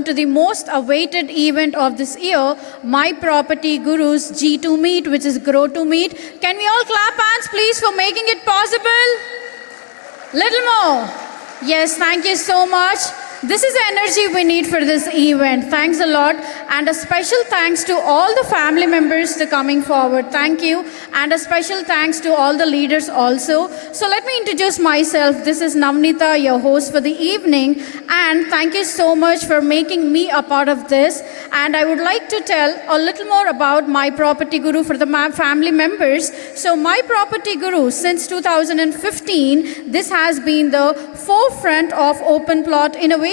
welcome to the most awaited event of this year, My Property Guru's G2 Meet, which is Grow to Meet. Can we all clap hands, please, for making it possible? Little more. Yes, thank you so much. This is the energy we need for this event. Thanks a lot. And a special thanks to all the family members for coming forward. Thank you. And a special thanks to all the leaders also. So let me introduce myself. This is Navnita, your host for the evening. And thank you so much for making me a part of this. And I would like to tell a little more about My Property Guru for the family members. So My Property Guru, since 2015, this has been the forefront of open plot innovation,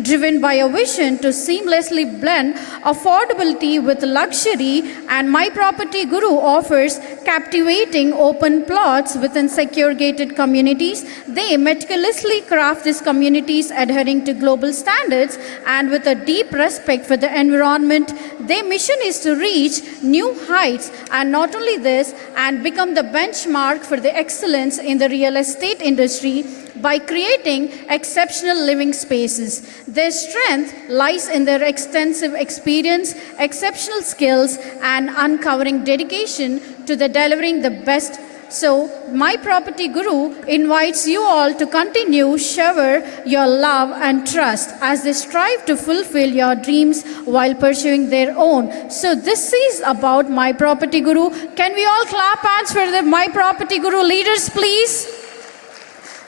driven by a vision to seamlessly blend affordability with luxury, and My Property Guru offers captivating open plots within secure gated communities. They meticulously craft these communities adhering to global standards and with a deep respect for the environment. Their mission is to reach new heights, and not only this, and become the benchmark for the excellence in the real estate industry by creating exceptional living spaces. Their strength lies in their extensive experience, exceptional skills, and uncovering dedication to the delivering the best. So, My Property Guru invites you all to continue shower your love and trust as they strive to fulfill your dreams while pursuing their own. So, this is about My Property Guru. Can we all clap hands for the My Property Guru leaders, please?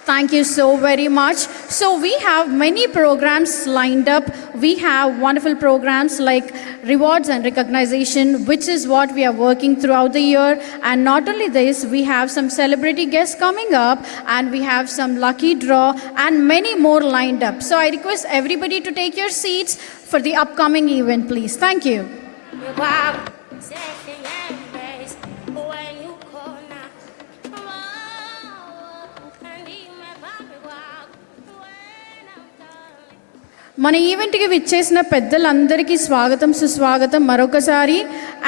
Thank you so very much. So we have many programs lined up. We have wonderful programs like rewards and recognition, which is what we are working throughout the year. And not only this, we have some celebrity guests coming up, and we have some lucky draw and many more lined up. So I request everybody to take your seats for the upcoming event, please. Thank you. మన ఈవెంట్కి విచ్చేసిన పెద్దలందరికీ స్వాగతం సుస్వాగతం మరొకసారి.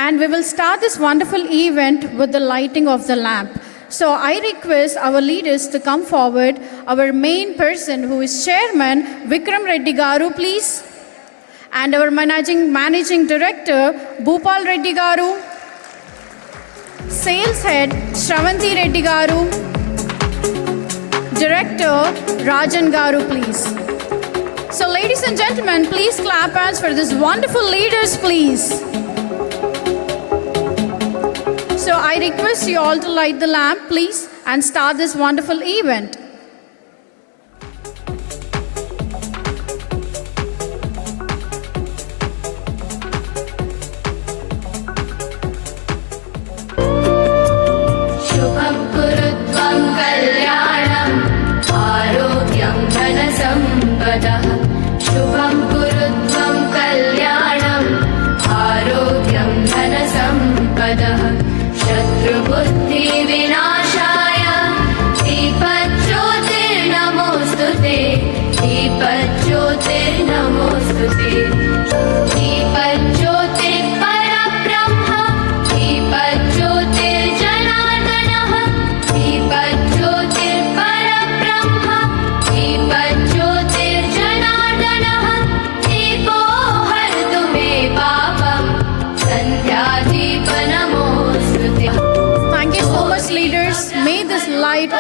And we will start this wonderful event with the lighting of the lamp. So I request our leaders to come forward. Our main person, who is Chairman Vikram Reddy Garu, please. And our Managing Director Bhupal Reddy Garu. Sales Head Shravanti Reddy Garu. Director Rajan Garu, please. So ladies and gentlemen, please clap hands for these wonderful leaders, please. So I request you all to light the lamp, please, and start this wonderful event.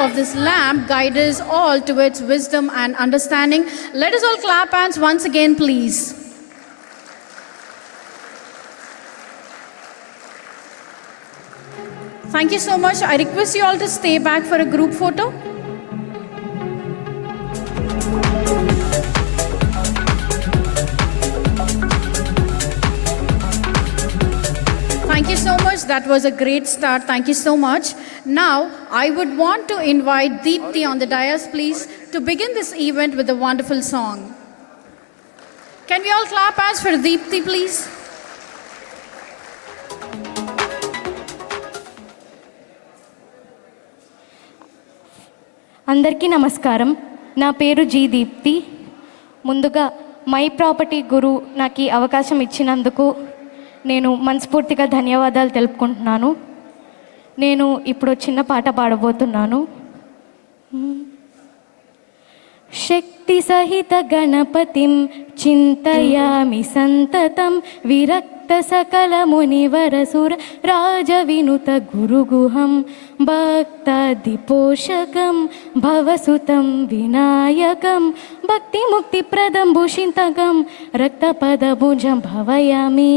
Of this lamp guide us all towards wisdom and understanding. Let us all clap hands once again, please. Thank you so much. I request you all to stay back for a group photo. Thank you so much. That was a great start. Thank you so much. Now, I would want to invite Deepthi on the dais, please, to begin this event with a wonderful song. Can we all clap hands for Deepthi, please? అందరికీ నమస్కారం. నా పేరు G Deepti. ముందుగా my property గురు నాకు ఈ అవకాశం ఇచ్చినందుకు నేను మనస్ఫూర్తిగా ధన్యవాదాలు తెలుపుకుంటున్నాను. నేను ఇప్పుడు చిన్న పాట పాడబోతున్నాను. शक्तिसहितगणपतिं चिन्तयामि सन्ततं विरक्तसकलमुनिवरसुर राजविनुतगुरुगुहं भक्तादिपोषकं भवसुतं विनायकं भक्तिमुक्तिप्रदं भूषितकं रक्तपदभुजं भावयामि।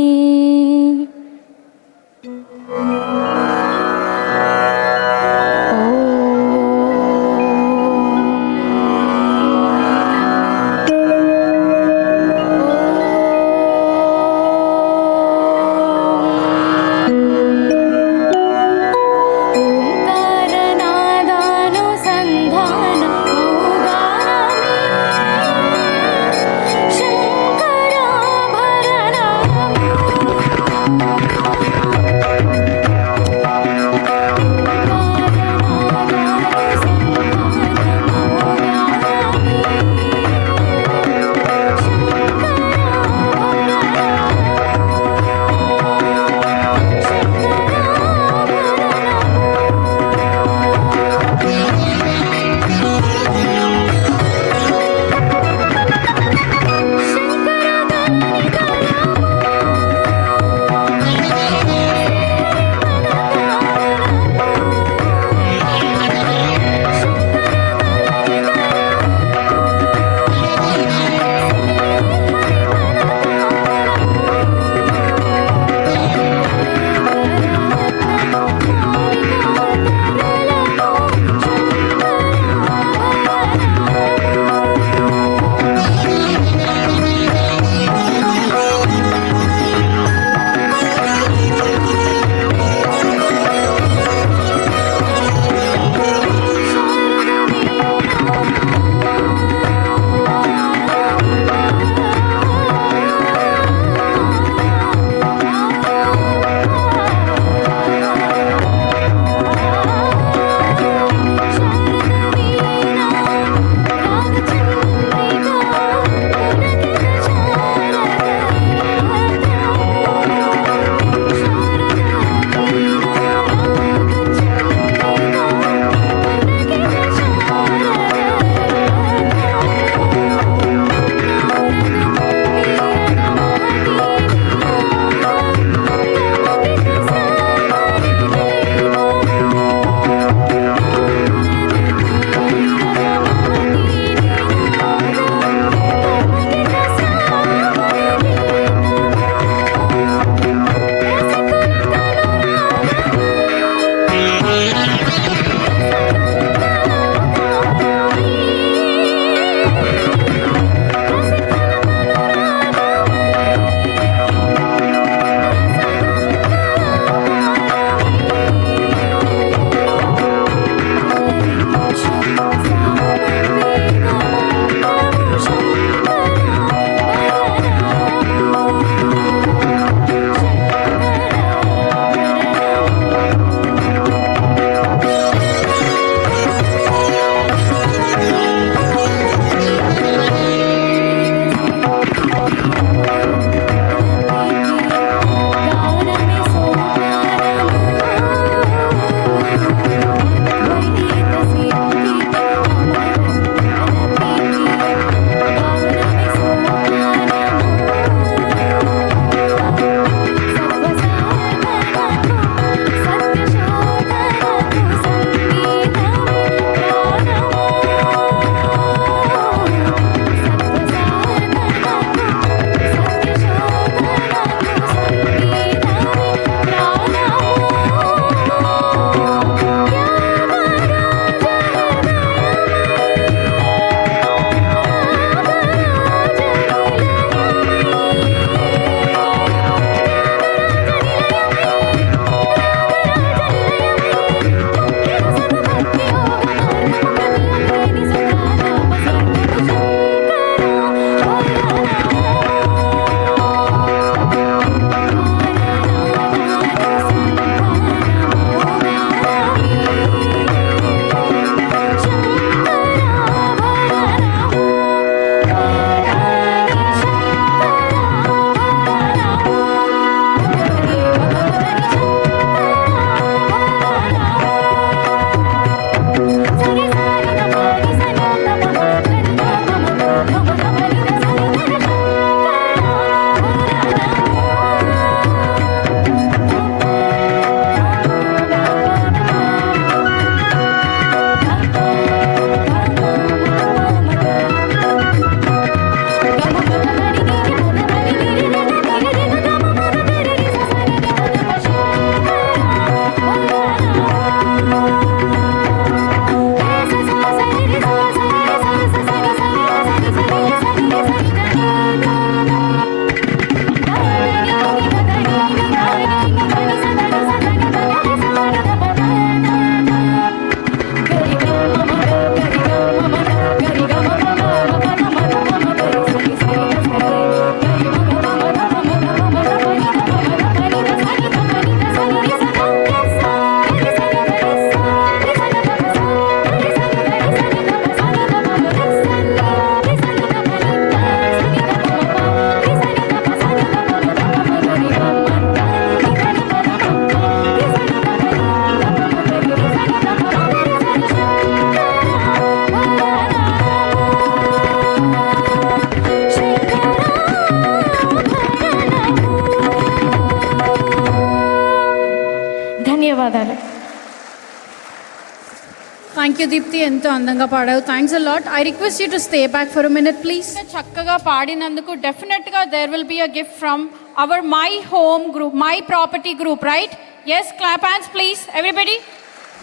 థ్యాంక్ యూ దీప్తి, ఎంతో అందంగా పాడావు. Thanks a lot. I request you to stay back for a minute please. చక్కగా పాడినందుకు డెఫినెట్గా there will be a gift from our my home group, my property group, right? Yes, clap hands please everybody.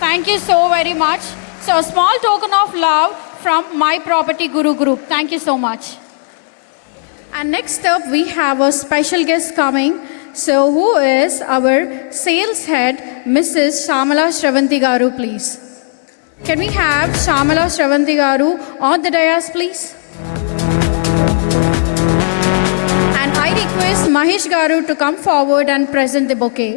Thank you so very much. So a small token of love from My Property Guru Group. Thank you so much. And next up we have a special guest coming. So who is our sales head, Mrs. Shamala Shravanti Garu, please? Can we have Shamala Shravanti Garu on the dais, please? And I request Mahesh Garu to come forward and present the bouquet.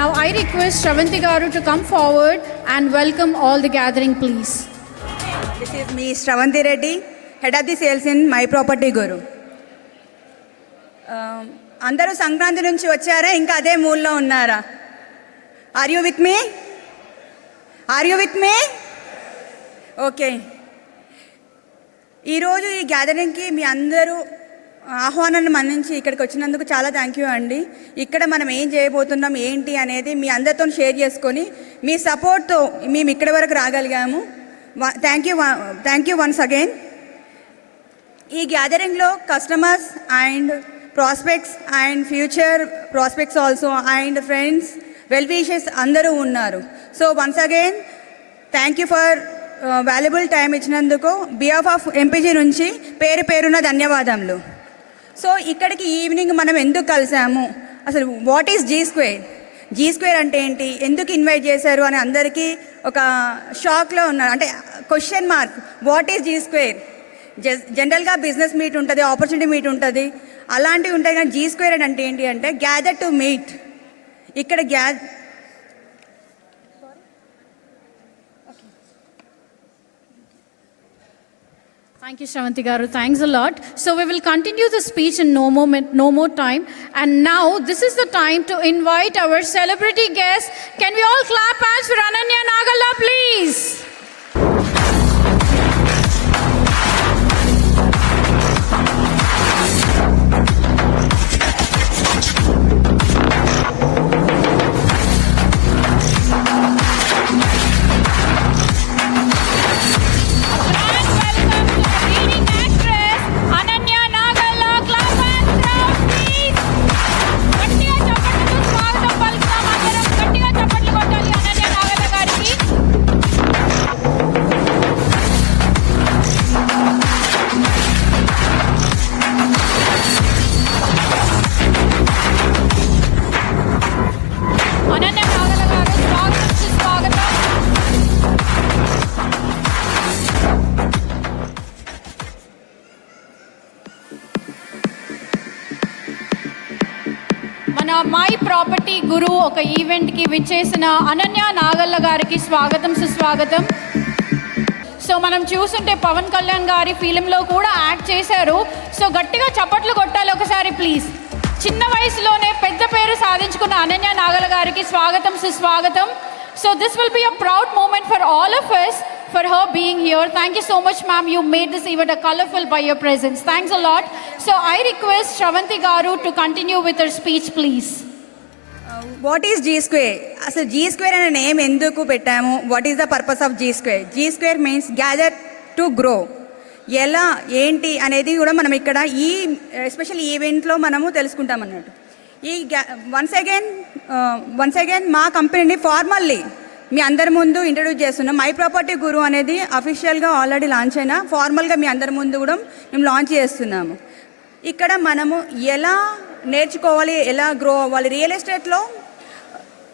Now I request Shravanti Garu to come forward and welcome all the gathering, please. This is me, Shravanti Reddy, head of the sales in My Property Guru. అందరూ సంక్రాంతి నుంచి వచ్చారా? ఇంకా అదే మూడ్లో ఉన్నారా? Are you with me? Are you with me? Okay. ఈరోజు ఈ గ్యాదరింగ్కి మీ అందరూ ఆహ్వానాన్ని మన్నించి ఇక్కడికి వచ్చినందుకు చాలా థ్యాంక్ యూ అండి. ఇక్కడ మనం ఏం చేయబోతున్నాం ఏంటి అనేది మీ అందరితో షేర్ చేసుకొని మీ సపోర్ట్తో మేము ఇక్కడి వరకు రాగలిగాము. Thank you once again. ఈ గ్యాదరింగ్లో customers and prospects and future prospects also and friends, well wishes అందరూ ఉన్నారు. So once again thank you for valuable time ఇచ్చినందుకు బిహాఫ్ ఆఫ్ ఎంపీజీ నుంచి పేరు పేరున ధన్యవాదములు. సో ఇక్కడికి ఈవినింగ్ మనం ఎందుకు కలిసాము, అసలు what is G square, G square అంటే ఏంటి, ఎందుకు ఇన్వైట్ చేశారు అని అందరికీ ఒక షాక్లో ఉన్నారు. అంటే question mark, what is G square? జనరల్గా బిజినెస్ మీట్ ఉంటుంది, ఆపర్చునిటీ మీట్ ఉంటుంది, అలాంటివి ఉంటాయి. కానీ జీ స్క్వేర్ అంటే ఏంటి అంటే గ్యాదర్ టు మీట్. ఇక్కడ Thank you, Shravanti Garu. Thanks a lot. So we will continue the speech in no more time. And now this is the time to invite our celebrity guest. Can we all clap hands for Ananya Nagalla, please? My property group ఒక ఈవెంట్కి విచ్చేసిన అనన్య నాగల్ల గారికి స్వాగతం, సుస్వాగతం. So మనం చూస్తుంటే పవన్ కళ్యాణ్ గారి ఫిలింలో కూడా యాక్ట్ చేశారు. సో గట్టిగా చప్పట్లు కొట్టాలి ఒకసారి ప్లీజ్. చిన్న వయసులోనే పెద్ద పేరు సాధించుకున్న అనన్య నాగల్ల గారికి స్వాగతం, సుస్వాగతం. So this will be a proud moment for all of us for her being here. Thank you so much, ma'am. You made this event a colorful by your presence. Thanks a lot. So I request Shravanti Garu to continue with her speech, please. What is G square? అసలు G square అనే name ఎందుకు పెట్టాము? What is the purpose of G square? G square means gather to grow. ఎలా ఏంటి అనేది కూడా మనం ఇక్కడ ఈ ఎస్పెషల్ ఈవెంట్లో మనము తెలుసుకుంటాం అన్నట్టు. ఈ వన్స్ అగైన్ మా కంపెనీని ఫార్మల్లీ మీ అందరి ముందు ఇంట్రడ్యూస్ చేస్తున్నాం. మై ప్రాపర్టీ గురు అనేది అఫీషియల్గా ఆల్రెడీ లాంచ్ అయినా ఫార్మల్గా మీ అందరి ముందు కూడా మేము లాంచ్ చేస్తున్నాము. ఇక్కడ మనము ఎలా నేర్చుకోవాలి, ఎలా గ్రో అవ్వాలి. రియల్ ఎస్టేట్లో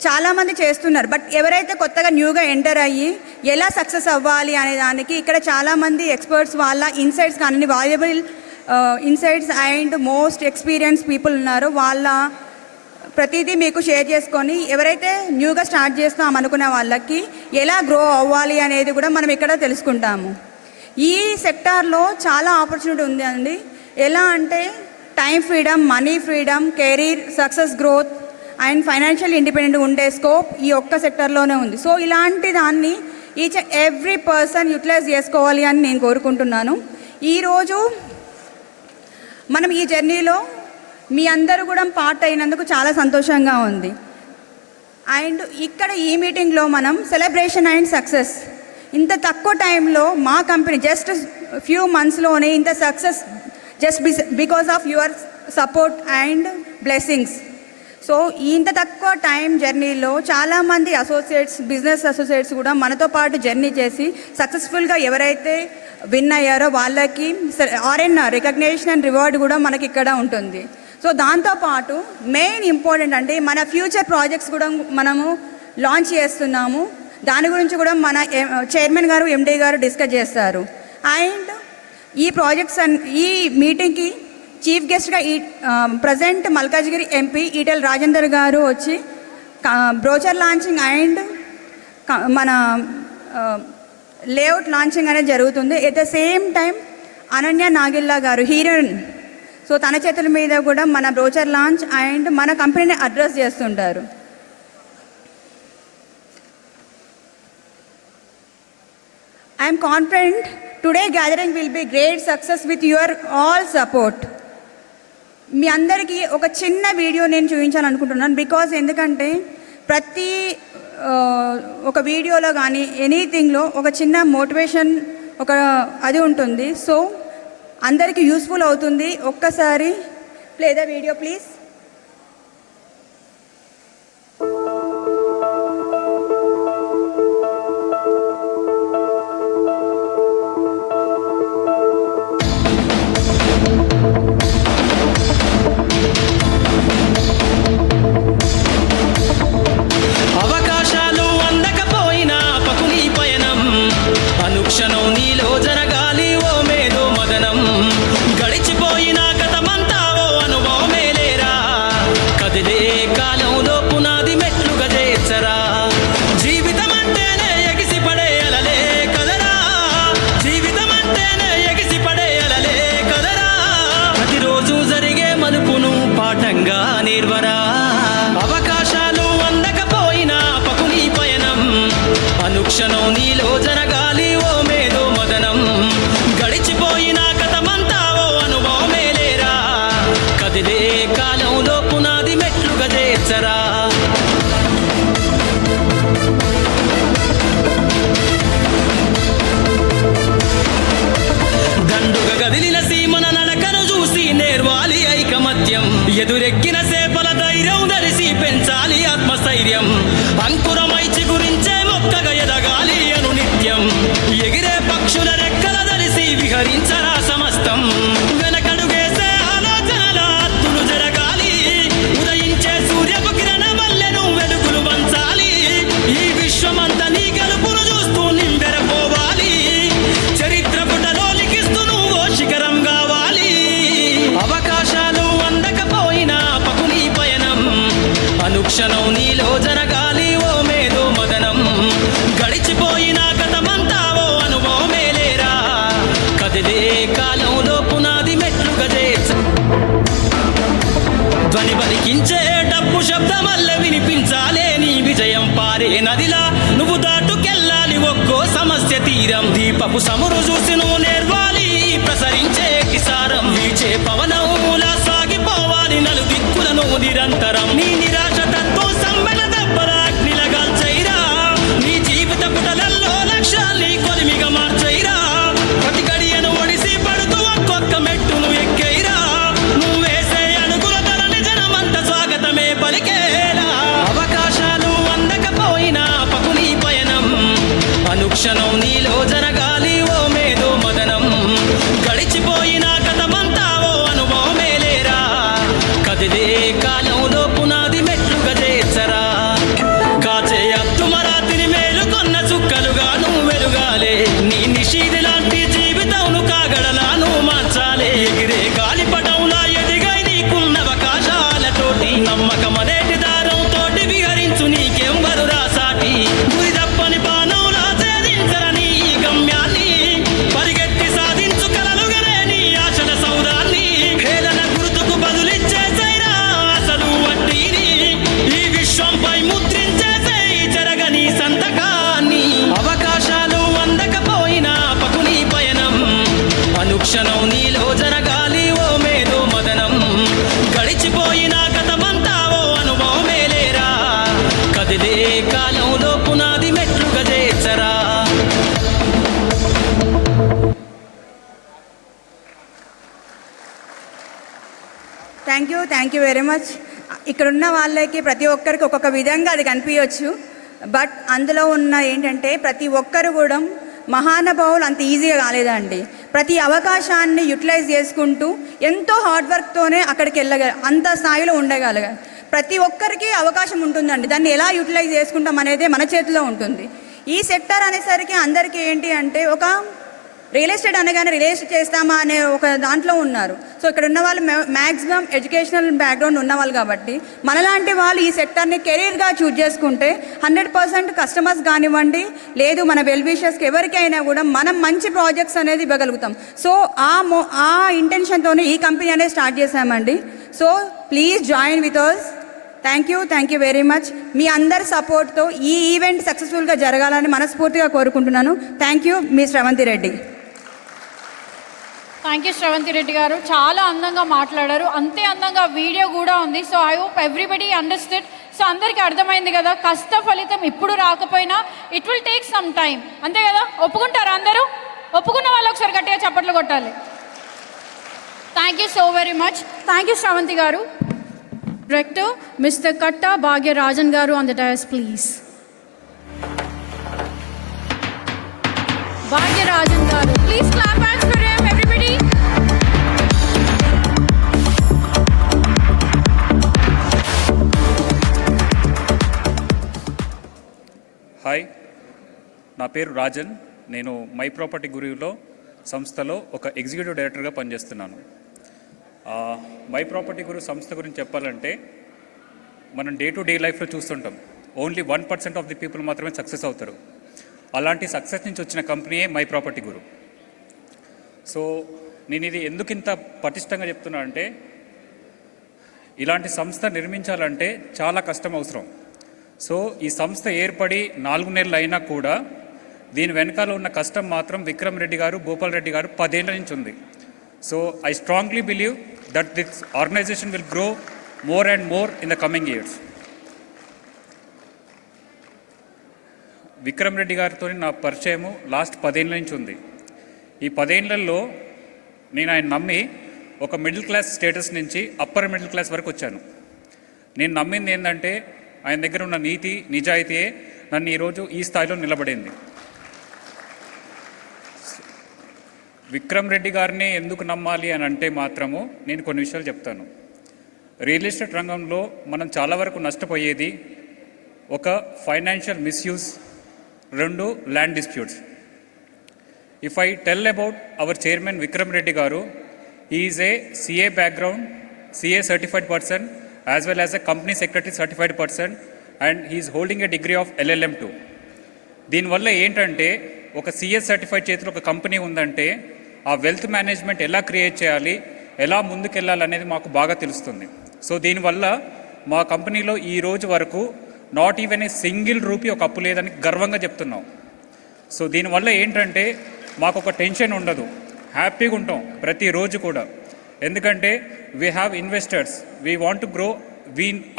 చాలామంది చేస్తున్నారు, బట్ ఎవరైతే కొత్తగా న్యూగా ఎంటర్ అయ్యి ఎలా సక్సెస్ అవ్వాలి అనే దానికి ఇక్కడ చాలామంది ఎక్స్పర్ట్స్ వాళ్ళ ఇన్సైట్స్ కానీ valuable insights and most experience people ఉన్నారో వాళ్ళ ప్రతిదీ మీకు షేర్ చేసుకొని ఎవరైతే న్యూగా స్టార్ట్ చేస్తాం అనుకునే వాళ్ళకి ఎలా గ్రో అవ్వాలి అనేది కూడా మనం ఇక్కడ తెలుసుకుంటాము. ఈ సెక్టార్లో చాలా ఆపర్చునిటీ ఉంది అండి. ఎలా అంటే time freedom, money freedom, career, success growth and financial independent ఉండే స్కోప్ ఈ ఒక్క సెక్టార్లోనే ఉంది. సో ఇలాంటి దాన్ని ఈచ్ ఎవ్రీ పర్సన్ యూటిలైజ్ చేసుకోవాలి అని నేను కోరుకుంటున్నాను. ఈరోజు మనం ఈ జర్నీలో మీ అందరూ కూడా పార్ట్ అయినందుకు చాలా సంతోషంగా ఉంది. అండ్ ఇక్కడ ఈ మీటింగ్లో మనం సెలబ్రేషన్ అండ్ సక్సెస్, ఇంత తక్కువ టైంలో మా కంపెనీ జస్ట్ ఫ్యూ మంత్స్లోనే ఇంత success just because of your support and blessings. So ఇంత తక్కువ టైం జర్నీలో చాలామంది అసోసియేట్స్, బిజినెస్ అసోసియేట్స్ కూడా మనతో పాటు జర్నీ చేసి సక్సెస్ఫుల్గా ఎవరైతే విన్ అయ్యారో వాళ్ళకి ఆర్ఎన్ఆర్ రికగ్నేషన్ అండ్ రివార్డ్ కూడా మనకి ఇక్కడ ఉంటుంది. సో దాంతోపాటు మెయిన్ ఇంపార్టెంట్ అంటే మన ఫ్యూచర్ ప్రాజెక్ట్స్ కూడా మనము లాంచ్ చేస్తున్నాము. దాని గురించి కూడా మన చైర్మన్ గారు, ఎండీ గారు డిస్కస్ చేస్తారు. అండ్ ఈ ప్రాజెక్ట్స్ ఈ మీటింగ్కి చీఫ్ గెస్ట్గా ప్రజెంట్ మల్కాజ్గిరి ఎంపీ ఈటెల రాజేందర్ గారు వచ్చి బ్రోచర్ లాంచింగ్ అండ్ మన లేఅవుట్ లాంచింగ్ అనేది జరుగుతుంది. At the same time Ananya Nagalla గారు హీరోయిన్, సో తన చేతుల మీద కూడా మన బ్రోచర్ లాంచ్ అండ్ మన కంపెనీని అడ్రస్ చేస్తుంటారు. I'm confident today gathering will be great success with your all support. మీ అందరికీ ఒక చిన్న వీడియో నేను చూపించాలనుకుంటున్నాను. బికాజ్ ఎందుకంటే ప్రతి ఒక వీడియోలో కానీ ఎనీథింగ్లో ఒక చిన్న మోటివేషన్ ఒక అది ఉంటుంది. సో అందరికీ యూస్ఫుల్ అవుతుంది. ఒక్కసారి ప్లే ద వీడియో ప్లీజ్. అవకాశాలు అందకపోయినా పకుని పయనం, అనుక్షణం నీలో జరగాలి ఓ మేధో మదనం. గడిచిపోయిన గతమంతా ఓ అనుభవమే లేరా, కదిలే కాలంలో పునాది మెట్లుగా చేర్చరా. జీవితం అంటేనే ఎగిసిపడే అలలే కదరా, జీవితం అంటేనే ఎగిసిపడే అలలే కదరా. ప్రతిరోజు జరిగే మలుపును పాఠంగా నేర్వరా. అవకాశాలు అందకపోయినా పకుని పయనం, అనుక్షణం నీలో జరగాలి ఓ మేధో మదనం. గడిచిపోయిన గతమంతా ఓ అనుభవమే లేరా, కదిలే కాలంలో పునాది మెట్లుగా చేర్చరా. దండుగ గదిలిన సీమన నడకను చూసి నేర్వాలి ఐకమత్యం. ఎదురెక్కిన సేపల ధైర్యం ధరిసి పెంచాలి ఆత్మస్థైర్యం. అంకురమై చిగురించే మొక్కగా ఎదగాలి అను నిత్యం. ఎగిరే పక్షుల రెక్కల ధరిసి విహరించరా సమస్తం. వెనకడుగేసే ఆలోచనల అత్తులు జరగాలి. ఉదయించే సూర్యపు కిరణ వల్లెను వెలుగులు వంచాలి. ఈ విశ్వమంతా నీ గలుపును చూస్తూ నింబెరపోవాలి. చరిత్ర పుటలో లిఖిస్తూ నువ్వు శిఖరం కావాలి. అవకాశాలు అందకపోయినా పకుని పయనం, అనుక్షణం నీలో జరగాలి ఓ మేధో మదనం. గడిచిపోయిన గతమంతా ఓ అనుభవమే లేరా, కదిలే కాలంలో పునాది మెట్లుగా చేర్చ. ధ్వని పలికించే డప్పు శబ్దమల్ల వినిపించాలే నీ విజయం. పారే నదిలా నువ్వు దాటుకెళ్ళాలి ఒక్కో సమస్య తీరం. దీపపు సమురు చూసి నువ్వు నేర్వాలి ప్రసరించే కిసారం. వీచే పవనములా సాగిపోవాలి నలు దిక్కులను నిరంతరం. నీ నిరాశ తత్వం సమ్మెల దెబ్బరాగ్నిలగాల్చైరా. నీ జీవిత పుటలల్లో లక్ష్యాల్ని కొలిమిగా మార్చైరా. ప్రతి గడియను ఒడిసి పడుతూ ఒక్కొక్క మెట్టును ఎక్కైరా. నువ్వేసే అడుగుల ధరని జనమంత స్వాగతమే పలికేలా. అవకాశాలు అందకపోయినా పకుని పయనం, అనుక్షణం నీలో జరగాలి ఓ మేధో మదనం. Thank you very much. ఇక్కడ ఉన్న వాళ్ళకి ప్రతి ఒక్కరికి ఒక్కొక్క విధంగా అది కనిపించవచ్చు, బట్ అందులో ఉన్న ఏంటంటే ప్రతి ఒక్కరు కూడా మహానుభావులు అంత ఈజీగా కాలేదండి. ప్రతి అవకాశాన్ని యూటిలైజ్ చేసుకుంటూ ఎంతో హార్డ్ వర్క్తోనే అక్కడికి అంత స్థాయిలో ఉండగలగాలి. ప్రతి ఒక్కరికి అవకాశం ఉంటుందండి, దాన్ని ఎలా యూటిలైజ్ చేసుకుంటాం అనేది మన చేతిలో ఉంటుంది. ఈ సెక్టర్ అనేసరికి అందరికీ ఏంటి అంటే ఒక రియల్ ఎస్టేట్ అనగానే రియల్ ఎస్టేట్ చేస్తామా అనే ఒక దాంట్లో ఉన్నారు. సో ఇక్కడ ఉన్న వాళ్ళు మ్యాక్సిమం ఎడ్యుకేషనల్ బ్యాక్గ్రౌండ్ ఉన్నవాళ్ళు కాబట్టి మనలాంటి వాళ్ళు ఈ సెక్టర్ని కెరీర్గా చూజ్ చేసుకుంటే 100% కస్టమర్స్ కానివ్వండి, లేదు మన వెల్ విషర్స్కి ఎవరికైనా కూడా మనం మంచి ప్రాజెక్ట్స్ అనేది ఇవ్వగలుగుతాం. సో ఆ ఇంటెన్షన్తోనే ఈ కంపెనీ అనేది స్టార్ట్ చేశామండి. So please join with us. Thank you very much. మీ అందరి సపోర్ట్తో ఈ ఈవెంట్ సక్సెస్ఫుల్గా జరగాలని మనస్ఫూర్తిగా కోరుకుంటున్నాను. థ్యాంక్ యూ, మీ శ్రవంతి రెడ్డి. థ్యాంక్ యూ శ్రవంతి రెడ్డి గారు, చాలా అందంగా మాట్లాడారు. అంతే అందంగా వీడియో కూడా ఉంది. So I hope everybody understood. So అందరికీ అర్థమైంది కదా, కష్ట ఫలితం ఇప్పుడు రాకపోయినా it will take some time, అంతే కదా? ఒప్పుకుంటారా అందరూ? ఒప్పుకున్న వాళ్ళు ఒకసారి గట్టిగా చప్పట్లు కొట్టాలి. Thank you so very much. Thank you Sravanthi గారు. డైరెక్టర్ మిస్టర్ కట్టా భాగ్యరాజన్ గారు ఆన్ ద డయాస్ ప్లీజ్. భాగ్యరాజన్ గారు, please clap hands for him everybody. Hi, నా పేరు రాజన్. నేను మై ప్రాపర్టీ గురువులో సంస్థలో ఒక ఎగ్జిక్యూటివ్ డైరెక్టర్గా పనిచేస్తున్నాను. మై ప్రాపర్టీ గురు సంస్థ గురించి చెప్పాలంటే మనం డే టు డే లైఫ్లో చూస్తుంటాం, ఓన్లీ 1% ఆఫ్ ది పీపుల్ మాత్రమే సక్సెస్ అవుతారు. అలాంటి సక్సెస్ నుంచి వచ్చిన కంపెనీయే మై ప్రాపర్టీ గురు. సో నేను ఇది ఎందుకు ఇంత పటిష్టంగా చెప్తున్నా అంటే, ఇలాంటి సంస్థ నిర్మించాలంటే చాలా కష్టం అవసరం. సో ఈ సంస్థ ఏర్పడి 4 నెలలు అయినా కూడా దీని వెనకాల ఉన్న కష్టం మాత్రం విక్రమ్ రెడ్డి గారు, భూపాల్ రెడ్డి గారు 10 ఏళ్ల నుంచి ఉంది. So I strongly believe that this organization will grow more and more in the coming years. Vikram Reddy గారితో నా పరిచయము లాస్ట్ 10 ఏళ్ళ నుంచి ఉంది. ఈ 10 ఏళ్లలో నేను ఆయన నమ్మి ఒక మిడిల్ క్లాస్ స్టేటస్ నుంచి అప్పర్ మిడిల్ క్లాస్ వరకు వచ్చాను. నేను నమ్మింది ఏంటంటే ఆయన దగ్గర ఉన్న నీతి నిజాయితీయే నన్ను ఈరోజు ఈ స్థాయిలో నిలబడింది. విక్రమ్ రెడ్డి గారిని ఎందుకు నమ్మాలి అని అంటే మాత్రము నేను కొన్ని విషయాలు చెప్తాను. రియల్ ఎస్టేట్ రంగంలో మనం చాలా వరకు నష్టపోయేది ఒక financial misuse, 2 land disputes. If I tell about our chairman Vikram Reddy గారు, he is a CA background, CA certified person as well as a company secretary certified person, and he is holding a degree of LLM too. దీనివల్ల ఏంటంటే ఒక CS certified చేతిలో ఒక company ఉందంటే ఆ wealth management ఎలా create చేయాలి, ఎలా ముందుకెళ్ళాలనేది మాకు బాగా తెలుస్తుంది. సో దీనివల్ల మా కంపెనీలో ఈ రోజు వరకు not even a single rupee ఒక అప్పు లేదని గర్వంగా చెప్తున్నాం. సో దీనివల్ల ఏంటంటే మాకు ఒక టెన్షన్ ఉండదు, హ్యాపీగా ఉంటాం ప్రతిరోజు కూడా. ఎందుకంటే we have investors, we want to grow.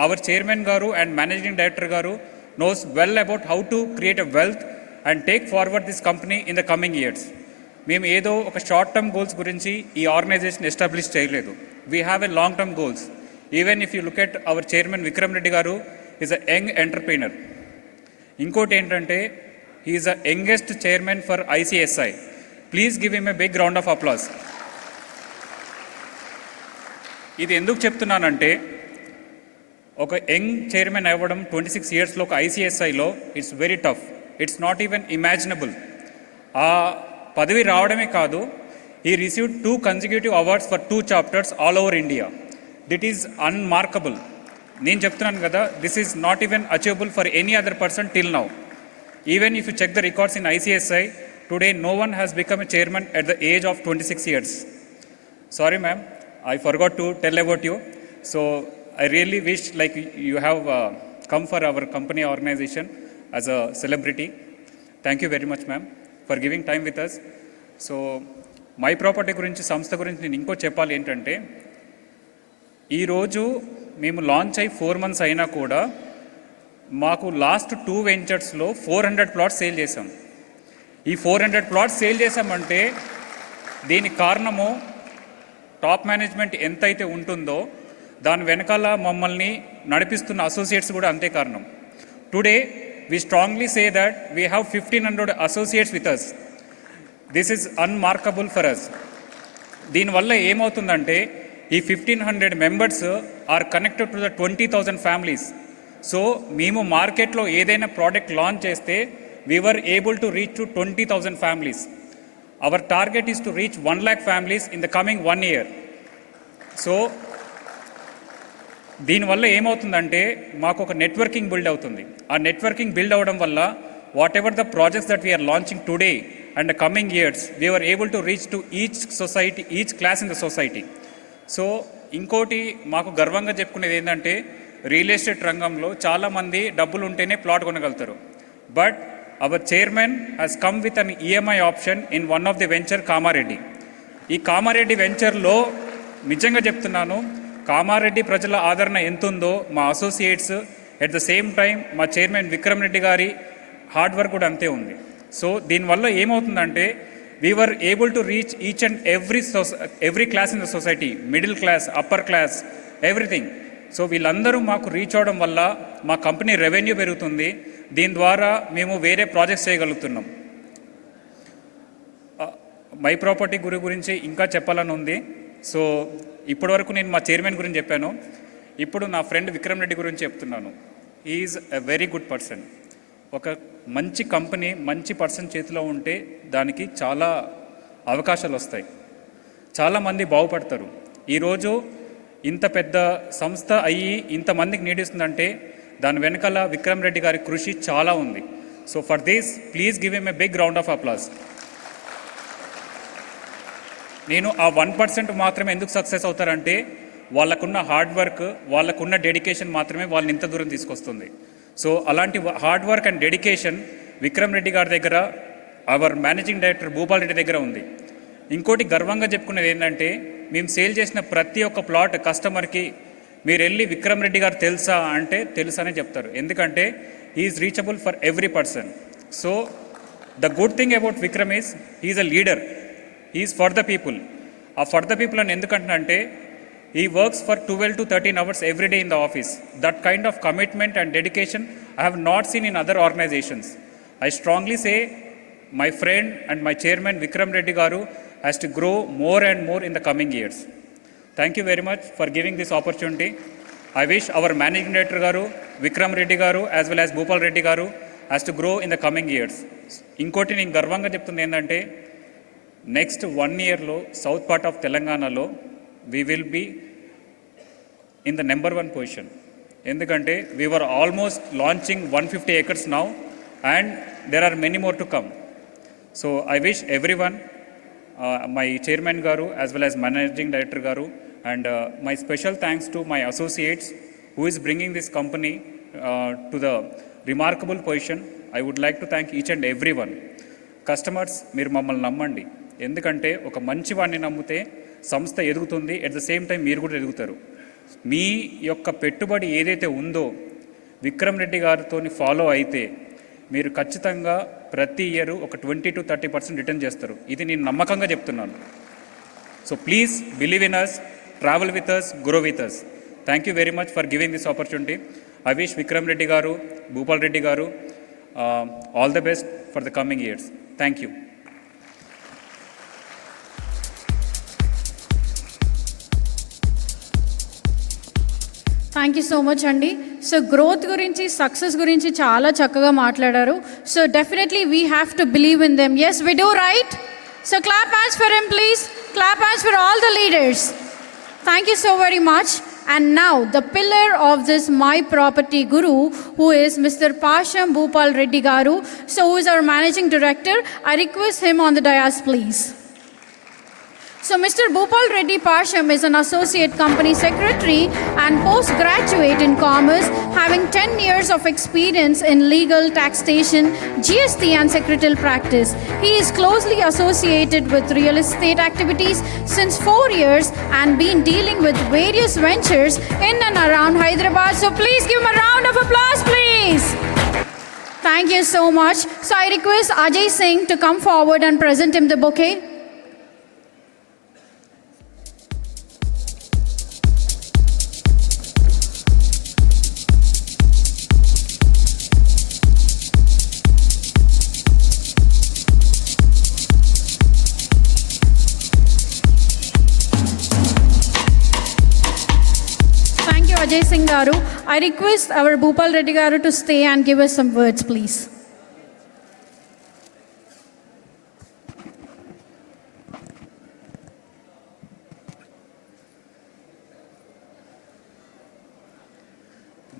Hour chairman గారు అండ్ మేనేజింగ్ డైరెక్టర్ గారు knows well about how to create a wealth and take forward this company in the coming years. మేము ఏదో ఒక షార్ట్ టర్మ్ గోల్స్ గురించి ఈ organisation establish చేయలేదు. We have a long term goals. Even if you look at our chairman Vikram Reddy గారు is a young entrepreneur. ఇంకోటి ఏంటంటే he is a youngest chairman for ICSI. Please give him a big round of applause. ఇది ఎందుకు చెప్తున్నానంటే ఒక young chairman అవ్వడం 26 ఇయర్స్లో ఒక ICSIలో it's very tough. It's not even imaginable. ఆ పదవి రావడమే కాదు, he received 2 consecutive awards for 2 chapters all over India. That is unmarkable. నేను చెప్తున్నాను కదా, this is not even achievable for any other person till now. Even if you check the records in ICSI, today no one has become a chairman at the age of 26 years. Sorry ma'am, I forgot to tell about you. So I really wish like you have come for our company organization as a celebrity. Thank you very much ma'am for giving time with us. So my property గురించి, సంస్థ గురించి నేను ఇంకో చెప్పాలి ఏంటంటే, ఈరోజు మేము launch అయ్యి 4 months అయినా కూడా మాకు లాస్ట్ 2 వెంచర్స్లో 400 plots సేల్ చేసాం. ఈ 400 plots సేల్ చేసామంటే దీనికి కారణము టాప్ మేనేజ్మెంట్ ఎంతైతే ఉంటుందో దాని వెనకాల మమ్మల్ని నడిపిస్తున్న అసోసియేట్స్ కూడా అంతే కారణం. Today we strongly say that we have 1500 associates with us. This is unmarkable for us. దీనివల్ల ఏమవుతుందంటే ఈ 1500 members are connected to the 20,000 families. So మేము మార్కెట్లో ఏదైనా ప్రోడక్ట్ లాంచ్ చేస్తే we were able to reach to 20,000 families. Our target is to reach 1 lakh families in the coming 1 year. So దీనివల్ల ఏమవుతుందంటే మాకు ఒక నెట్వర్కింగ్ బిల్డ్ అవుతుంది. ఆ నెట్వర్కింగ్ బిల్డ్ అవ్వడం వల్ల what ever the projects that we are launching today and the coming years we are able to reach to each society, each class in the society. So ఇంకోటి మాకు గర్వంగా చెప్పుకునేది ఏంటంటే రియల్ ఎస్టేట్ రంగంలో చాలామంది డబ్బులు ఉంటేనే ప్లాట్ కొనగలుగుతారు. But our chairman has come with an EMI option in one of the venture Kamareddy. ఈ కామారెడ్డి వెంచర్లో నిజంగా చెప్తున్నాను, కామారెడ్డి ప్రజల ఆదరణ ఎంతుందో మా associates at the same time మా చైర్మన్ విక్రమ్ రెడ్డి గారి హార్డ్ వర్క్ కూడా అంతే ఉంది. సో దీనివల్ల ఏమవుతుందంటే we were able to reach each and every class in the society, middle class, upper class, everything. So వీళ్ళందరూ మాకు రీచ్ అవడం వల్ల మా కంపెనీ రెవెన్యూ పెరుగుతుంది. దీని ద్వారా మేము వేరే ప్రాజెక్ట్స్ చేయగలుగుతున్నాం. మై ప్రాపర్టీ గురించి ఇంకా చెప్పాలని ఉంది. సో ఇప్పటివరకు నేను మా చైర్మన్ గురించి చెప్పాను. ఇప్పుడు నా ఫ్రెండ్ విక్రమ్ రెడ్డి గురించి చెప్తున్నాను. Is a very good person. ఒక మంచి కంపెనీ మంచి పర్సన్ చేతిలో ఉంటే దానికి చాలా అవకాశాలు వస్తాయి, చాలామంది బాగుపడతారు. ఈరోజు ఇంత పెద్ద సంస్థ అయ్యి ఇంతమందికి నీడిస్తుందంటే దాని వెనకాల విక్రమ్ రెడ్డి గారి కృషి చాలా ఉంది. So for this please give him a big round of applause. నేను ఆ 1% మాత్రమే ఎందుకు సక్సెస్ అవుతారంటే వాళ్ళకున్న హార్డ్ వర్క్, వాళ్ళకున్న డెడికేషన్ మాత్రమే వాళ్ళని ఇంత దూరం తీసుకొస్తుంది. సో అలాంటి hard work and dedication Vikram Reddy గారి దగ్గర, our managing director Bhupal Reddy దగ్గర ఉంది. ఇంకోటి గర్వంగా చెప్పుకునేది ఏంటంటే మేము సేల్ చేసిన ప్రతి ఒక్క ప్లాట్ కస్టమర్కి మీరు వెళ్ళి విక్రమ్ రెడ్డి గారు తెలుసా అంటే తెలుసనే చెప్తారు. ఎందుకంటే is reachable for every person. So the good thing about Vikram is is a leader, is for the people. ఆ ఫర్ ద పీపుల్ అని ఎందుకంటే he works for 12 to 13 hours every day in the office. That kind of commitment and dedication I have not seen in other organizations. I strongly say my friend and my chairman Vikram Reddy Garu has to grow more and more in the coming years. Thank you very much for giving this opportunity. I wish our managing director Garu, Vikram Reddy Garu as well as Bhupal Reddy Garu has to grow in the coming years. Inkoti నేను గర్వంగా చెప్తుంది ఏంటంటే next 1 yearలో south part of తెలంగాణలో we will be in the number 1 position. ఎందుకంటే we were almost launching 150 acres now and there are many more to come. So I wish everyone, my chairman garu as well as managing director garu, and my special thanks to my associates who is bringing this company to the remarkable position. I would like to thank each and everyone. Customers, మీరు మమ్మల్ని నమ్మండి. ఎందుకంటే ఒక మంచి వాడిని నమ్మితే సంస్థ ఎదుగుతుంది, ఎట్ ద సేమ్ టైం మీరు కూడా ఎదుగుతారు. మీ యొక్క పెట్టుబడి ఏదైతే ఉందో విక్రమ్ రెడ్డి గారితో ఫాలో అయితే మీరు ఖచ్చితంగా ప్రతి ఇయర్ ఒక 20 to 30% రిటర్న్ చేస్తారు. ఇది నేను నమ్మకంగా చెప్తున్నాను. So please believe in us, travel with us, grow with us. Thank you very much for giving this opportunity. I wish Vikram Reddy గారు, భూపాల్ రెడ్డి గారు all the best for the coming years. Thank you. Thank you so much అండి. So growth గురించి, success గురించి చాలా చక్కగా మాట్లాడారు. So definitely we have to believe in them. As we do, right? So clap hands for him please. Clap hands for all the leaders. Thank you so very much. And now the pillar of this My Property Guru, who is Mr. Pasham Bhupal Reddy Garu, so who is our managing director. I request him on the dais please. So Mr. Bhupal Reddy Pasham is an associate company secretary and postgraduate in commerce, having 10 years of experience in legal, taxation, GST and secretarial practice. He is closely associated with real estate activities since 4 years and been dealing with various ventures in and around Hyderabad. So please give him a round of applause please. Thank you so much. So I request Ajay Singh to come forward and present him the bouquet. Ajay Singh garu. I request our Bhupal Reddy garu to stay and give us some words, please.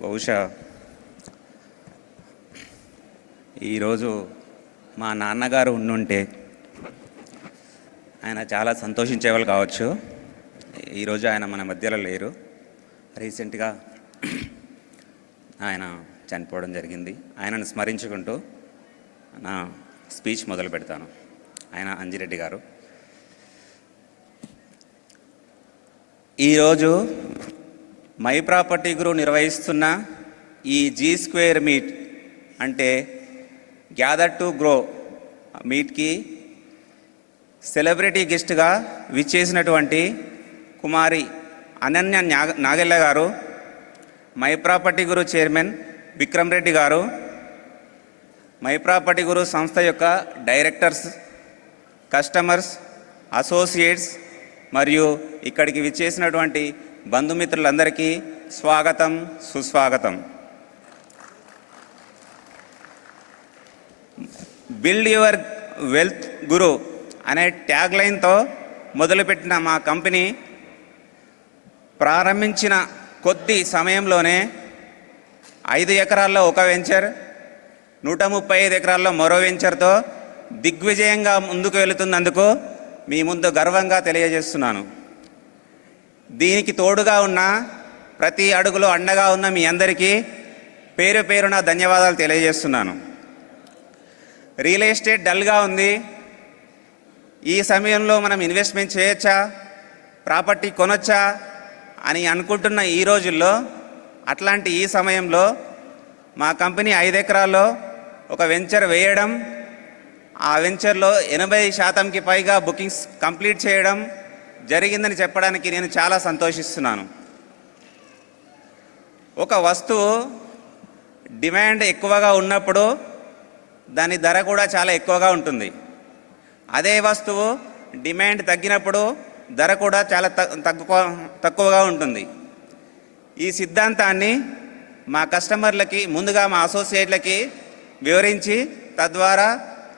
బహుశా ఈరోజు మా నాన్నగారు ఉండుంటే ఆయన చాలా సంతోషించేవాళ్ళు కావచ్చు. ఈరోజు ఆయన మన మధ్యలో లేరు. రీసెంట్గా ఆయన చనిపోవడం జరిగింది. ఆయనను స్మరించుకుంటూ నా స్పీచ్ మొదలు పెడతాను. ఆయన అంజిరెడ్డి గారు. ఈరోజు మై ప్రాపర్టీ గురు నిర్వహిస్తున్న ఈ జీ స్క్వేర్ మీట్ అంటే గ్యాదర్ టు గ్రో మీట్కి సెలబ్రిటీ గెస్ట్గా విచ్చేసినటువంటి కుమారి అనన్య నాగెల్ల గారు, my property Guru chairman Vikram Reddy గారు, మై ప్రాపర్టీ గురు సంస్థ యొక్క డైరెక్టర్స్, కస్టమర్స్, అసోసియేట్స్ మరియు ఇక్కడికి విచ్చేసినటువంటి బంధుమిత్రులందరికీ స్వాగతం, సుస్వాగతం. బిల్డ్ యువర్ వెల్త్ గురు అనే ట్యాగ్ లైన్తో మొదలుపెట్టిన మా కంపెనీ ప్రారంభించిన కొద్ది సమయంలోనే 5 ఎకరాల్లో ఒక వెంచర్, 135 ఎకరాల్లో మరో వెంచర్తో దిగ్విజయంగా ముందుకు వెళుతున్నందుకు మీ ముందు గర్వంగా తెలియజేస్తున్నాను. దీనికి తోడుగా ఉన్న ప్రతి అడుగులో అండగా ఉన్న మీ అందరికీ పేరు పేరున ధన్యవాదాలు తెలియజేస్తున్నాను. రియల్ ఎస్టేట్ డల్గా ఉంది. ఈ సమయంలో మనం ఇన్వెస్ట్మెంట్ చేయొచ్చా, ప్రాపర్టీ కొనొచ్చా అని అనుకుంటున్న ఈ రోజుల్లో, అట్లాంటి ఈ సమయంలో మా కంపెనీ 5 ఎకరాల్లో ఒక వెంచర్ వేయడం, ఆ వెంచర్లో 80% పైగా బుకింగ్స్ కంప్లీట్ చేయడం జరిగిందని చెప్పడానికి నేను చాలా సంతోషిస్తున్నాను. ఒక వస్తువు డిమాండ్ ఎక్కువగా ఉన్నప్పుడు దాని ధర కూడా చాలా ఎక్కువగా ఉంటుంది. అదే వస్తువు డిమాండ్ తగ్గినప్పుడు ధర కూడా చాలా తక్కువగా ఉంటుంది. ఈ సిద్ధాంతాన్ని మా కస్టమర్లకి, ముందుగా మా అసోసియేట్లకి వివరించి తద్వారా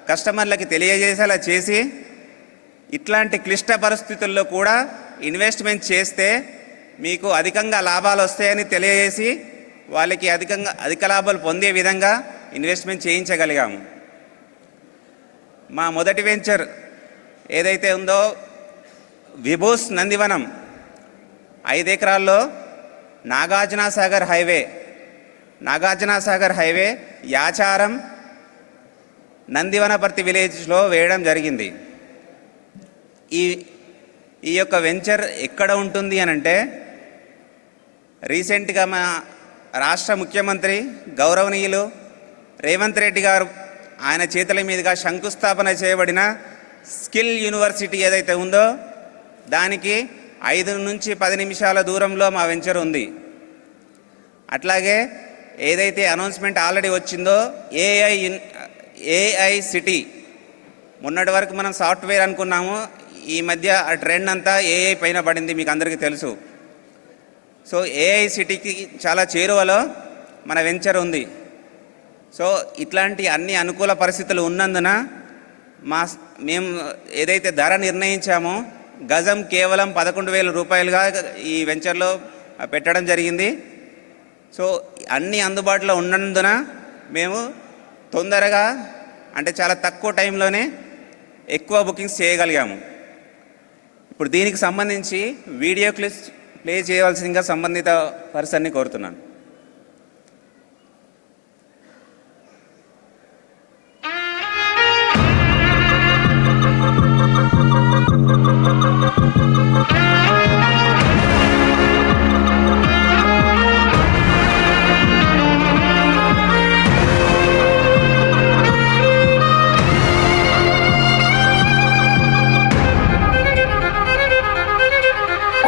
కస్టమర్లకి తెలియజేసేలా చేసి, ఇట్లాంటి క్లిష్ట పరిస్థితుల్లో కూడా ఇన్వెస్ట్మెంట్ చేస్తే మీకు అధికంగా లాభాలు వస్తాయని తెలియజేసి వాళ్ళకి అధిక లాభాలు పొందే విధంగా ఇన్వెస్ట్మెంట్ చేయించగలిగాము. మా మొదటి వెంచర్ ఏదైతే ఉందో విభూస్ నందివనం 5 ఎకరాల్లో నాగార్జునసాగర్ హైవే యాచారం నందివనపర్తి విలేజ్లో వేయడం జరిగింది. ఈ యొక్క వెంచర్ ఎక్కడ ఉంటుంది అనంటే, రీసెంట్గా మా రాష్ట్ర ముఖ్యమంత్రి గౌరవనీయులు రేవంత్ రెడ్డి గారు ఆయన చేతుల మీదుగా శంకుస్థాపన చేయబడిన స్కిల్ యూనివర్సిటీ ఏదైతే ఉందో దానికి 5 నుంచి 10 నిమిషాల దూరంలో మా వెంచర్ ఉంది. అట్లాగే ఏదైతే అనౌన్స్మెంట్ ఆల్రెడీ వచ్చిందో ఏఐ సిటీ, మొన్నటి వరకు మనం సాఫ్ట్వేర్ అనుకున్నాము, ఈ మధ్య ఆ ట్రెండ్ అంతా ఏఐ పైన పడింది, మీకు అందరికీ తెలుసు. సో ఏఐ సిటీకి చాలా చేరువలో మన వెంచర్ ఉంది. సో ఇట్లాంటి అన్ని అనుకూల పరిస్థితులు ఉన్నందున మేము ఏదైతే ధర నిర్ణయించామో గజం కేవలం 11,000 రూపాయలుగా ఈ వెంచర్లో పెట్టడం జరిగింది. సో అన్నీ అందుబాటులో ఉన్నందున మేము తొందరగా, అంటే చాలా తక్కువ టైంలోనే ఎక్కువ బుకింగ్స్ చేయగలిగాము. ఇప్పుడు దీనికి సంబంధించి వీడియో క్లిప్స్ ప్లే చేయవలసిందిగా సంబంధిత పర్సన్ని కోరుతున్నాను.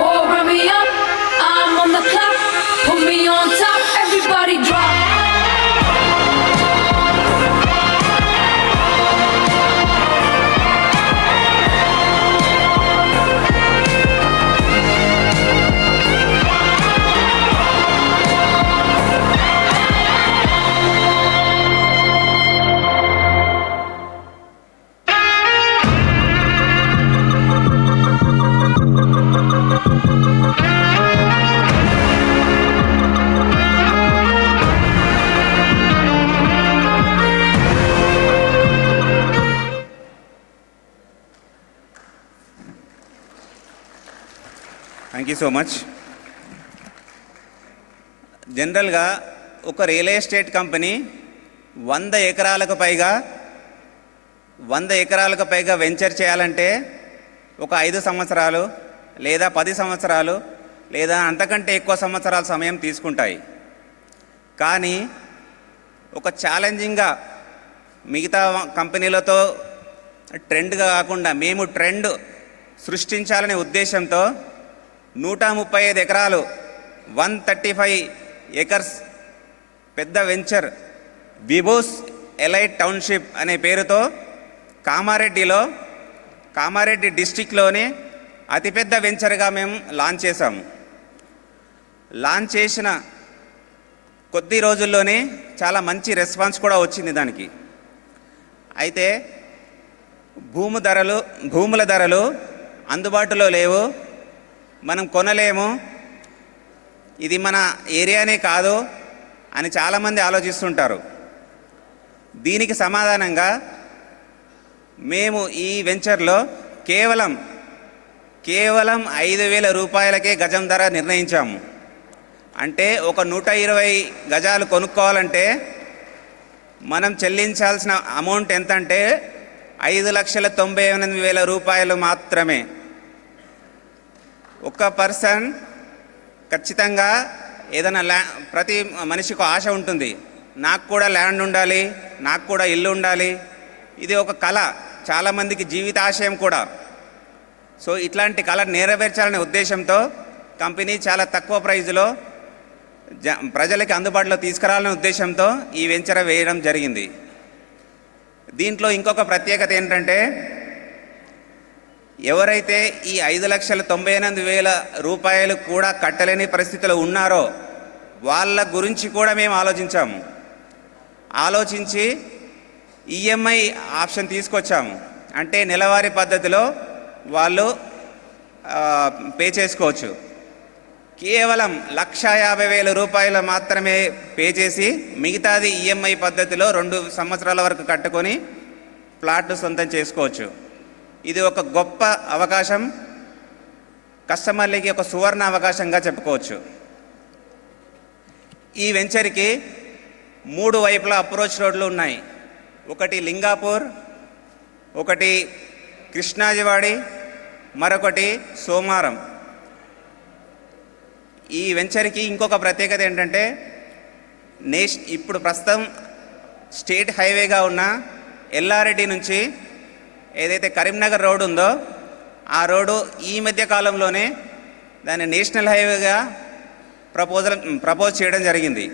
Oh, run me up, I'm on the clock. Put me on so much. జనరల్గా ఒక రియల్ ఎస్టేట్ కంపెనీ 100 ఎకరాలకు పైగా వెంచర్ చేయాలంటే ఒక 5 సంవత్సరాలు లేదా 10 సంవత్సరాలు లేదా అంతకంటే ఎక్కువ సంవత్సరాల సమయం తీసుకుంటాయి. కానీ ఒక ఛాలెంజింగ్గా మిగతా కంపెనీలతో ట్రెండ్గా కాకుండా మేము ట్రెండ్ సృష్టించాలనే ఉద్దేశంతో 135 ఎకరాలు 135 ఎకర్స్ పెద్ద వెంచర్ విబోస్ ఎలైట్ టౌన్షిప్ అనే పేరుతో కామారెడ్డి డిస్టిక్లోనే అతిపెద్ద వెంచర్గా మేము లాంచ్ చేశాము. లాంచ్ చేసిన కొద్ది రోజుల్లోనే చాలా మంచి రెస్పాన్స్ కూడా వచ్చింది దానికి. అయితే భూముల ధరలు అందుబాటులో లేవు, మనం కొనలేము, ఇది మన ఏరియానే కాదు అని చాలామంది ఆలోచిస్తుంటారు. దీనికి సమాధానంగా మేము ఈ వెంచర్లో కేవలం 5,000 రూపాయలకే గజం ధర నిర్ణయించాము. అంటే ఒక 120 గజాలు కొనుక్కోవాలంటే మనం చెల్లించాల్సిన అమౌంట్ ఎంత అంటే 5,98,000 రూపాయలు మాత్రమే. ఒక పర్సన్ ఖచ్చితంగా ఏదైనా ప్రతి మనిషికి ఆశ ఉంటుంది, నాకు కూడా ల్యాండ్ ఉండాలి, నాకు కూడా ఇల్లు ఉండాలి. ఇది ఒక కళ, చాలామందికి జీవితాశయం కూడా. సో ఇట్లాంటి కళ నెరవేర్చాలనే ఉద్దేశంతో కంపెనీ చాలా తక్కువ ప్రైజ్లో ప్రజలకి అందుబాటులో తీసుకురావాలనే ఉద్దేశంతో ఈ వెంచర్ వేయడం జరిగింది. దీంట్లో ఇంకొక ప్రత్యేకత ఏంటంటే ఎవరైతే ఈ 5,98,000 రూపాయలు కూడా కట్టలేని పరిస్థితిలో ఉన్నారో వాళ్ళ గురించి కూడా మేము ఆలోచించి ఈఎంఐ ఆప్షన్ తీసుకొచ్చాము. అంటే నెలవారీ పద్ధతిలో వాళ్ళు పే చేసుకోవచ్చు. కేవలం 1,50,000 రూపాయలు మాత్రమే పే చేసి మిగతాది ఈఎంఐ పద్ధతిలో 2 సంవత్సరాల వరకు కట్టుకొని ప్లాట్ సొంతం చేసుకోవచ్చు. ఇది ఒక గొప్ప అవకాశం, కస్టమర్లకి ఒక సువర్ణ అవకాశంగా చెప్పుకోవచ్చు. ఈ వెంచర్కి 3 వైపులా అప్రోచ్ రోడ్లు ఉన్నాయి. ఒకటి లింగాపూర్, ఒకటి కృష్ణాజివాడి, మరొకటి సోమారం. ఈ వెంచర్కి ఇంకొక ప్రత్యేకత ఏంటంటే ఇప్పుడు ప్రస్తుతం స్టేట్ హైవేగా ఉన్న ఎల్లారెడ్డి నుంచి ఏదైతే కరీంనగర్ రోడ్ ఉందో ఆ రోడ్డు ఈ మధ్య కాలంలోనే దాన్ని నేషనల్ హైవేగా ప్రపోజ్ చేయడం జరిగింది.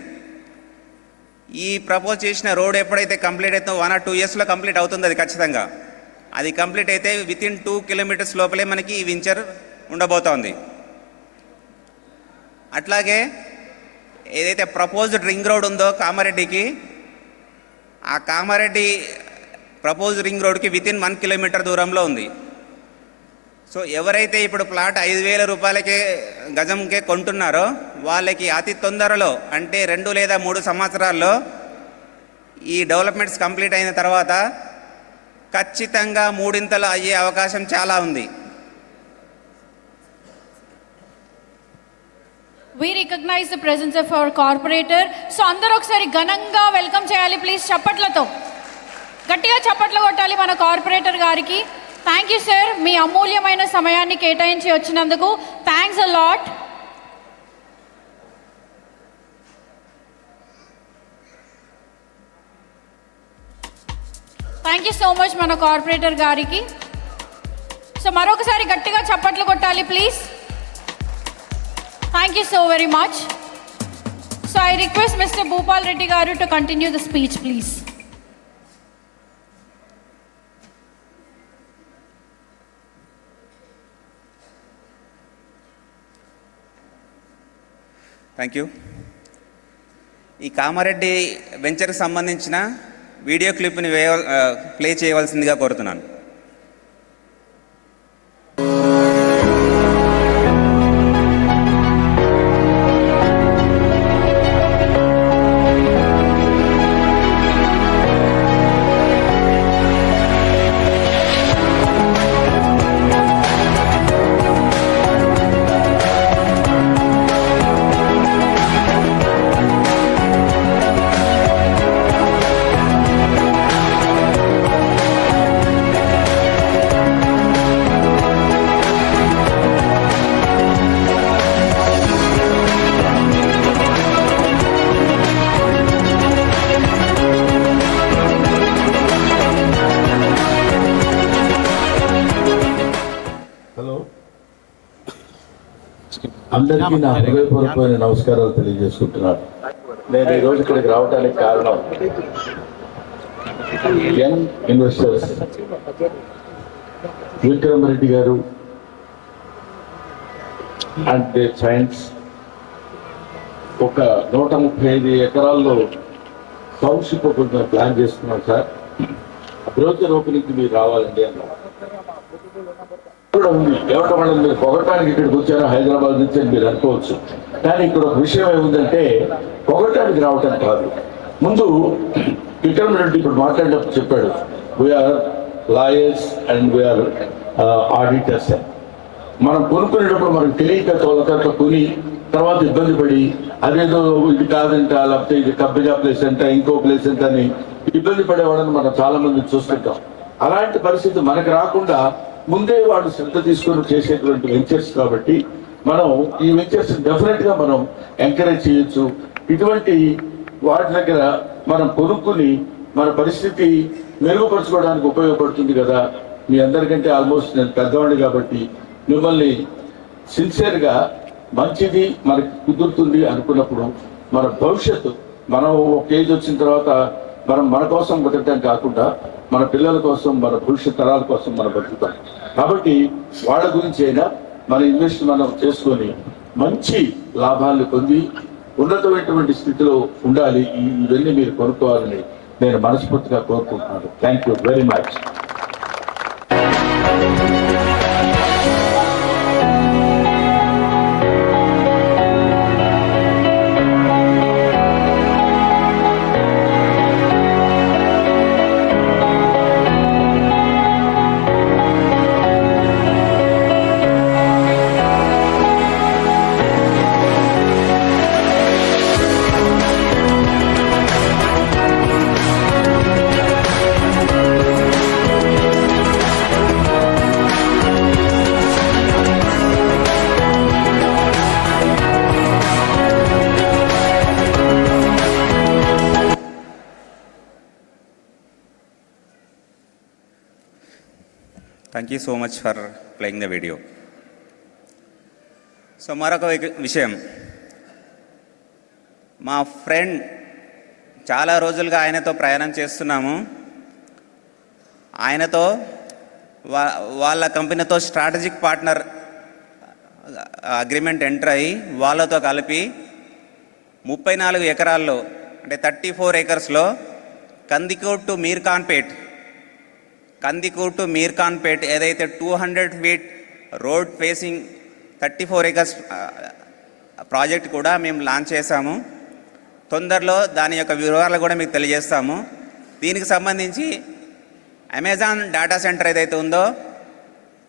ఈ ప్రపోజ్ చేసిన రోడ్ ఎప్పుడైతే కంప్లీట్ అవుతుందో 1 or 2 yearsలో కంప్లీట్ అవుతుంది. అది ఖచ్చితంగా అది కంప్లీట్ అయితే వితిన్ 2 kilometers లోపలే మనకి ఈ వెంచర్ ఉండబోతోంది. అట్లాగే ఏదైతే ప్రపోజ్డ్ రింగ్ రోడ్ ఉందో కామారెడ్డికి, ఆ కామారెడ్డి ప్రపోజ్డ్ రింగ్ రోడ్కి వితిన్ 1 kilometer దూరంలో ఉంది. సో ఎవరైతే ఇప్పుడు ప్లాట్ 5,000 రూపాయలకే గజంకే కొంటున్నారో వాళ్ళకి అతి తొందరలో అంటే 2 లేదా 3 సంవత్సరాల్లో ఈ డెవలప్మెంట్స్ కంప్లీట్ అయిన తర్వాత ఖచ్చితంగా 3 అయ్యే అవకాశం చాలా ఉంది. We recognize the presence of our corporator. So అందరూ ఒకసారి ఘనంగా వెల్కమ్ చేయాలి ప్లీజ్, చప్పట్లతో గట్టిగా చప్పట్లు కొట్టాలి మన కార్పొరేటర్ గారికి. థ్యాంక్ యూ సార్, మీ అమూల్యమైన సమయాన్ని కేటాయించి వచ్చినందుకు thanks a lot. Thank you so much మన కార్పొరేటర్ గారికి. సో మరొకసారి గట్టిగా చప్పట్లు కొట్టాలి please. Thank you so very much. So I request Mr. Bhupal Reddy Garu to continue the speech, please. Thank you. ఈ కామారెడ్డి వెంచర్కి సంబంధించిన వీడియో క్లిప్ని ప్లే చేయవలసిందిగా కోరుతున్నాను. అందరికీ నా హృదయపూర్వకమైన నమస్కారాలు తెలియజేసుకుంటున్నాను. నేను ఈరోజు ఇక్కడికి రావడానికి కారణం యంగ్ ఇన్వెస్టర్స్ విక్రమ్ రెడ్డి గారు అండ్ దే సైన్స్ ఒక 135 ఎకరాల్లో టౌన్షిప్ ఒకటి ప్లాన్ చేస్తున్నాం సార్. బ్రోచర్ ఓపెనింగ్ మీరు రావాలండి అన్నారు. కూడా ఉంది ఎవరి వాళ్ళని మీరు పొగటానికి ఇక్కడికి వచ్చారో హైదరాబాద్ నుంచి అని మీరు అనుకోవచ్చు. కానీ ఇక్కడ ఒక విషయం ఏముందంటే పొగటానికి రావటం కాదు. ముందు విక్రమ్ రెడ్డి ఇప్పుడు మాట్లాడినప్పుడు చెప్పాడు we are lawyers and we are auditors. మనం కొనుక్కునేటప్పుడు మనకు తెలియక తోలకట్ల కొని తర్వాత ఇబ్బంది పడి అదేదో ఇది కాదంట, లేకపోతే ఇది కబ్జా ప్లేస్ అంట, ఇంకో ప్లేస్ అంట అని ఇబ్బంది పడేవాళ్ళని మనం చాలా మంది చూస్తుంటాం. అలాంటి పరిస్థితి మనకు రాకుండా ముందే వాళ్ళు శ్రద్ధ తీసుకొని చేసేటువంటి వెంచర్స్ కాబట్టి మనం ఈ వెంచర్స్ డెఫినెట్ గా మనం ఎంకరేజ్ చేయొచ్చు. ఇటువంటి వాటి దగ్గర మనం కొనుక్కుని మన పరిస్థితి మెరుగుపరచుకోవడానికి ఉపయోగపడుతుంది కదా. మీ అందరికంటే ఆల్మోస్ట్ నేను పెద్దవాడిని కాబట్టి మిమ్మల్ని సిన్సియర్గా మంచిది మనకి కుదురుతుంది అనుకున్నప్పుడు మన భవిష్యత్తు మనం ఒక ఏజ్ వచ్చిన తర్వాత మనం మన కోసం బతకడం కాకుండా మన పిల్లల కోసం మన భవిష్యత్ తరాల కోసం మనం బతుకుతాం. కాబట్టి వాళ్ళ గురించి అయినా మన ఇన్వెస్ట్ మనం చేసుకొని మంచి లాభాలను పొంది ఉన్నతమైనటువంటి స్థితిలో ఉండాలి. ఇవన్నీ మీరు కొనుక్కోవాలని నేను మనస్ఫూర్తిగా కోరుకుంటున్నాను. Thank you very much. Thank you so much for playing the video. So మరొక విషయం, మా ఫ్రెండ్ చాలా రోజులుగా ఆయనతో ప్రయాణం చేస్తున్నాము. ఆయనతో వాళ్ళ కంపెనీతో స్ట్రాటజిక్ పార్ట్నర్ అగ్రిమెంట్ ఎంటర్ అయ్యి వాళ్ళతో కలిపి 34 ఎకరాల్లో అంటే 34 ఏకర్స్లో కందికూర్ టు మీర్ఖాన్పేట్ ఏదైతే 200 feet road facing 34 acres project కూడా మేము లాంచ్ చేశాము. తొందరలో దాని యొక్క వివరాలు కూడా మీకు తెలియజేస్తాము. దీనికి సంబంధించి అమెజాన్ డేటా సెంటర్ ఏదైతే ఉందో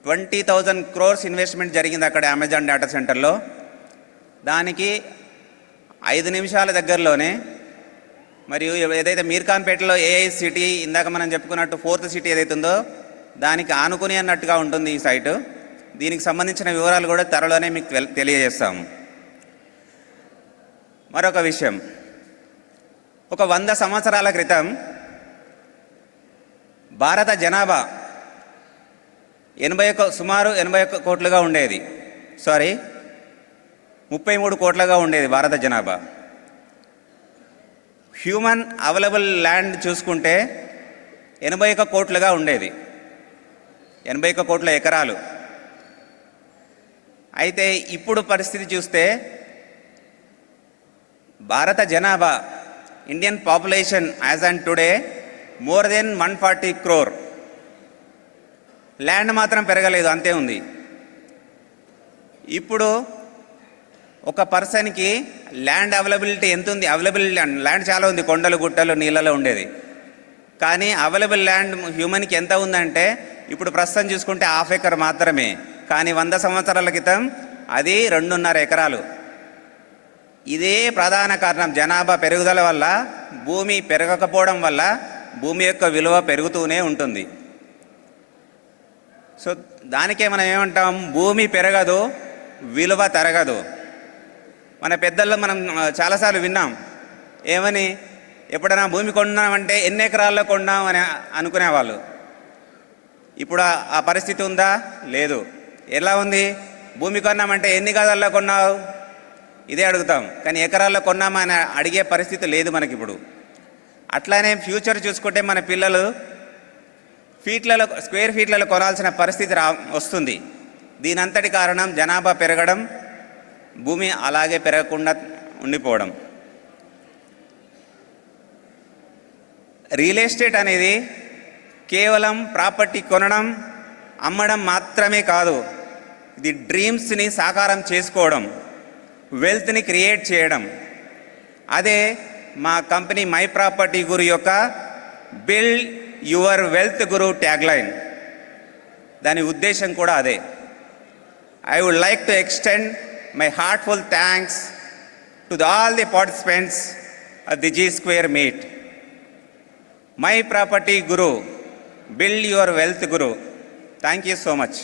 20,000 crores ఇన్వెస్ట్మెంట్ జరిగింది అక్కడ అమెజాన్ డేటా సెంటర్లో. దానికి 5 నిమిషాల దగ్గరలోనే మరియు ఏదైతే మీర్ఖాన్పేటలో ఏఐ సిటీ ఇందాక మనం చెప్పుకున్నట్టు 4th సిటీ ఏదైతే ఉందో దానికి ఆనుకుని అన్నట్టుగా ఉంటుంది ఈ సైటు. దీనికి సంబంధించిన వివరాలు కూడా త్వరలోనే మీకు తెలియజేస్తాము. మరొక విషయం, ఒక 100 సంవత్సరాల క్రితం భారత జనాభా సుమారు 81 కోట్లుగా ఉండేది. 33 కోట్లుగా ఉండేది భారత జనాభా. హ్యూమన్ అవైలబుల్ ల్యాండ్ చూసుకుంటే 81 కోట్లుగా ఉండేది, 81 కోట్ల ఎకరాలు. అయితే ఇప్పుడు పరిస్థితి చూస్తే భారత జనాభా Indian population as and today more than 140 crore. Land మాత్రం పెరగలేదు, అంతే ఉంది. ఇప్పుడు ఒక పర్సన్కి ల్యాండ్ అవైలబిలిటీ ఎంత ఉంది? అవైలబుల్ ల్యాండ్ చాలా ఉంది, కొండలు గుట్టలు నీళ్ళలో ఉండేది. కానీ అవైలబుల్ ల్యాండ్ హ్యూమన్కి ఎంత ఉందంటే ఇప్పుడు ప్రస్తుతం చూసుకుంటే 1/2 acre మాత్రమే. కానీ 100 సంవత్సరాల క్రితం అది 2.5 ఎకరాలు. ఇదే ప్రధాన కారణం, జనాభా పెరుగుదల వల్ల భూమి పెరగకపోవడం వల్ల భూమి యొక్క విలువ పెరుగుతూనే ఉంటుంది. సో దానికే మనం ఏమంటాం, భూమి పెరగదు విలువ తరగదు. మన పెద్దల్లో మనం చాలాసార్లు విన్నాం ఏమని, ఎప్పుడైనా భూమి కొన్నామంటే ఎన్ని ఎకరాల్లో కొన్నాం అని అనుకునేవాళ్ళు. ఇప్పుడు ఆ పరిస్థితి ఉందా? లేదు. ఎలా ఉంది? భూమి కొన్నామంటే ఎన్ని గదాల్లో కొన్నావు ఇదే అడుగుతాం, కానీ ఎకరాల్లో కొన్నామా అని అడిగే పరిస్థితి లేదు మనకి ఇప్పుడు. అట్లానే ఫ్యూచర్ చూసుకుంటే మన పిల్లలు స్క్వేర్ ఫీట్లలో కొనాల్సిన పరిస్థితి వస్తుంది. దీనంతటి కారణం జనాభా పెరగడం, భూమి అలాగే పెరగకుండా ఉండిపోవడం. రియల్ ఎస్టేట్ అనేది కేవలం ప్రాపర్టీ కొనడం, అమ్మడం మాత్రమే కాదు. ఇది డ్రీమ్స్ని సాకారం చేసుకోవడం, వెల్త్ని క్రియేట్ చేయడం. అదే మా కంపెనీ మై ప్రాపర్టీ గురు యొక్క build your wealth guru tagline. దాని ఉద్దేశం కూడా అదే. I would like to extend my heartful thanks to all the participants at the G-Square meet. My property guru, build your wealth guru. Thank you so much.